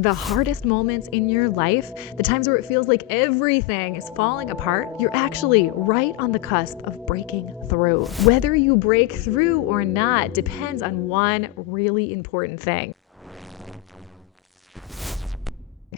The hardest moments in your life, the times where it feels like everything is falling apart, you're actually right on the cusp of breaking through. Whether you break through or not depends on one really important thing.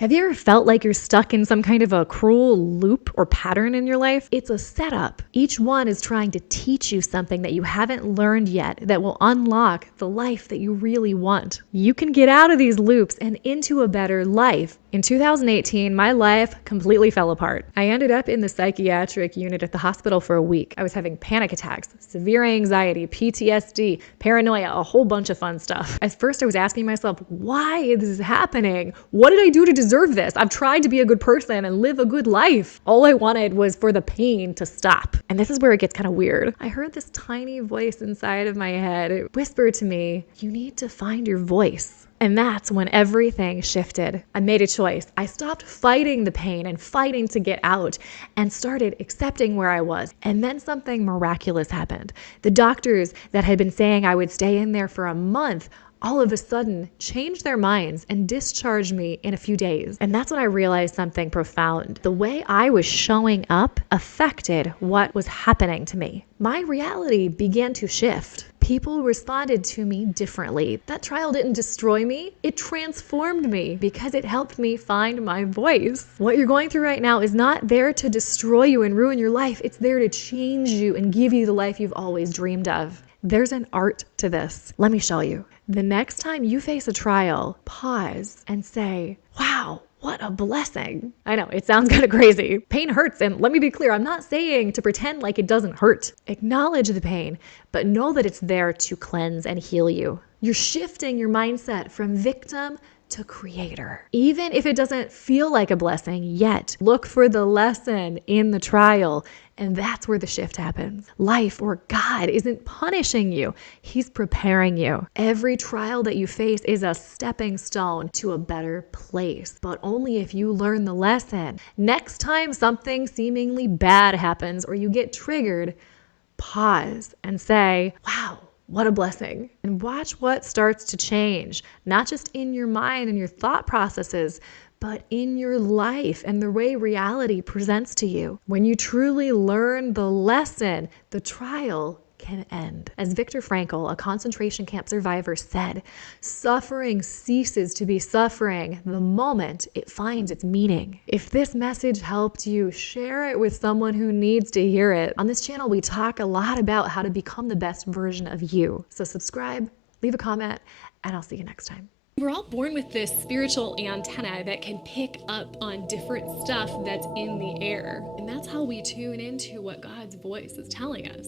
Have you ever felt like you're stuck in some kind of a cruel loop or pattern in your life? It's a setup. Each one is trying to teach you something that you haven't learned yet that will unlock the life that you really want. You can get out of these loops and into a better life. In 2018, my life completely fell apart. I ended up in the psychiatric unit at the hospital for a week. I was having panic attacks, severe anxiety, PTSD, paranoia, a whole bunch of fun stuff. At first, I was asking myself, why is this happening? What did I do to deserve this? I've tried to be a good person and live a good life. All I wanted was for the pain to stop. And this is where it gets kind of weird. I heard this tiny voice inside of my head. It whispered to me, you need to find your voice. And that's when everything shifted. I made a choice. I stopped fighting the pain and fighting to get out and started accepting where I was. And then something miraculous happened. The doctors that had been saying I would stay in there for a month all of a sudden changed their minds and discharged me in a few days. And that's when I realized something profound. The way I was showing up affected what was happening to me. My reality began to shift. People responded to me differently. That trial didn't destroy me. It transformed me because it helped me find my voice. What you're going through right now is not there to destroy you and ruin your life. It's there to change you and give you the life you've always dreamed of. There's an art to this. Let me show you. The next time you face a trial, pause and say, wow, what a blessing. I know, it sounds kind of crazy. Pain hurts, and let me be clear, I'm not saying to pretend like it doesn't hurt. Acknowledge the pain, but know that it's there to cleanse and heal you. You're shifting your mindset from victim to creator. Even if it doesn't feel like a blessing yet, look for the lesson in the trial. And that's where the shift happens. Life or God isn't punishing you. He's preparing you. Every trial that you face is a stepping stone to a better place, but only if you learn the lesson. Next time something seemingly bad happens or you get triggered, pause and say, wow, what a blessing. And watch what starts to change, not just in your mind and your thought processes, but in your life and the way reality presents to you. When you truly learn the lesson, the trial can end. As Viktor Frankl, a concentration camp survivor, said, suffering ceases to be suffering the moment it finds its meaning. If this message helped you, share it with someone who needs to hear it. On this channel, we talk a lot about how to become the best version of you. So subscribe, leave a comment, and I'll see you next time. We're all born with this spiritual antenna that can pick up on different stuff that's in the air. And that's how we tune into what God's voice is telling us.